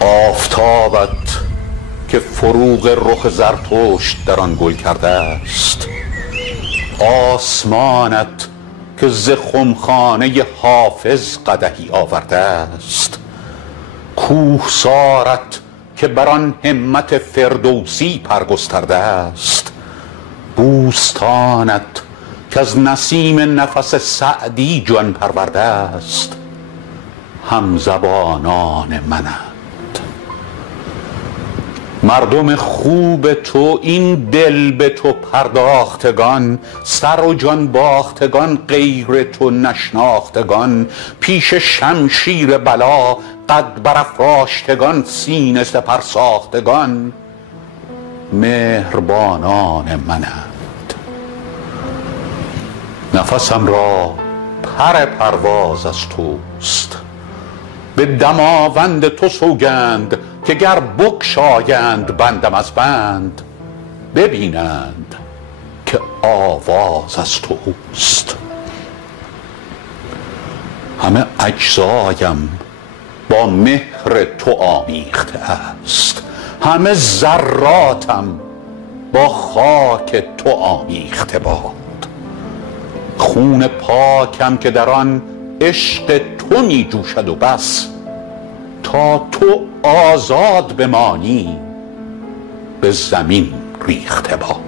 آفتابت که فروغ رخ زرتشت در آن گل کرده است، آسمانت که ز خمخانه حافظ قدحی آورده است، کوهسارت که بر آن همت فردوسی پرگسترده است، بوستانت که از نسیم نفس سعدی جان پرورده است، همزبانان منند. مردم خوب تو، این دل به تو پرداختگان، سر و جان باختگان، غیر تو نشناختگان، پیش شمشیر بلا قد برافراشتگان، سینه سپر ساختگان، مهربانان منند. نفسم را پر پرواز از توست، به دماوند تو سوگند که گر بگشایند بندم از بند، ببینند که آواز از توست. همه اجزایم با مهر تو آمیخته است، همه ذراتم با خاک تو آمیخته باد. خون پاکم که در آن عشق تو می جوشد و بس، تا تو آزاد بمانی به زمین ریخته باد.